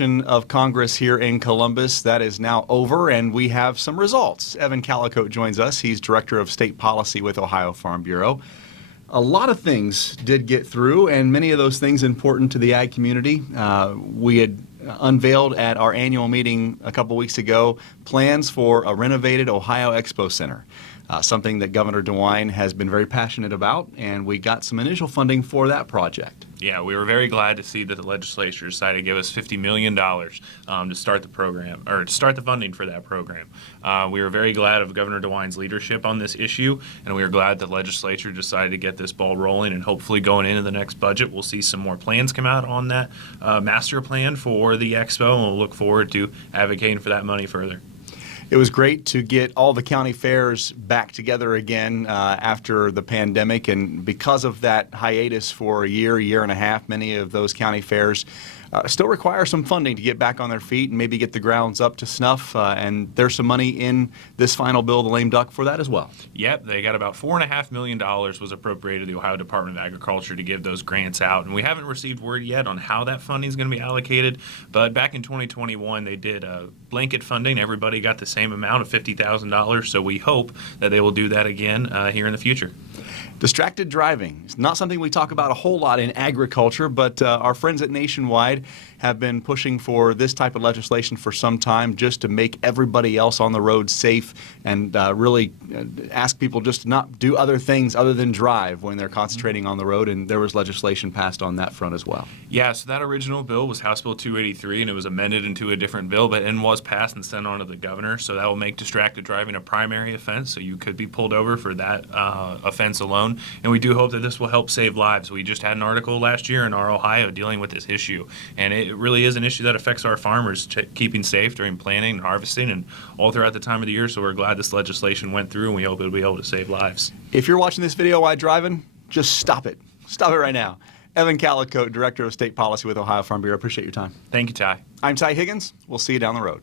session of Congress here in Columbus. That is now over, and we have some results. Evan Callicoat joins us. He's Director of State Policy with Ohio Farm Bureau. A lot of things did get through, and many of those things important to the ag community. We had unveiled at our annual meeting a couple weeks ago plans for a renovated Ohio Expo Center, something that Governor DeWine has been very passionate about, and we got some initial funding for that project. Yeah, we were very glad to see that the legislature decided to give us $50 million to start the program, or to start the funding for that program. We were very glad of Governor DeWine's leadership on this issue, and we are glad the legislature decided to get this ball rolling, and hopefully going into the next budget we'll see some more plans come out on that master plan for the expo, and we'll look forward to advocating for that money further. It was great to get all the county fairs back together again after the pandemic, and because of that hiatus for a year and a half, many of those county fairs still require some funding to get back on their feet and maybe get the grounds up to snuff, and there's some money in this final bill, the lame duck, for that as well. Yep, they got about $4.5 million was appropriated to the Ohio Department of Agriculture to give those grants out, and we haven't received word yet on how that funding is going to be allocated, but back in 2021 they did blanket funding. Everybody got the same amount of $50,000, so we hope that they will do that again here in the future. Distracted driving is not something we talk about a whole lot in agriculture, but our friends at Nationwide have been pushing for this type of legislation for some time, just to make everybody else on the road safe and really ask people just to not do other things other than drive when they're concentrating on the road, and there was legislation passed on that front as well. Yeah, so that original bill was House Bill 283, and it was amended into a different bill, but and was passed and sent on to the governor, so that will make distracted driving a primary offense, so you could be pulled over for that offense alone. And we do hope that this will help save lives. We just had an article last year in our Ohio dealing with this issue, and it really is an issue that affects our farmers keeping safe during planting and harvesting and all throughout the time of the year, so we're glad this legislation went through, and we hope it'll be able to save lives. If you're watching this video while driving, just stop it. Stop it right now. Evan Callicoat, Director of State Policy with Ohio Farm Bureau. Appreciate your time. Thank you, Ty. I'm Ty Higgins. We'll see you down the road.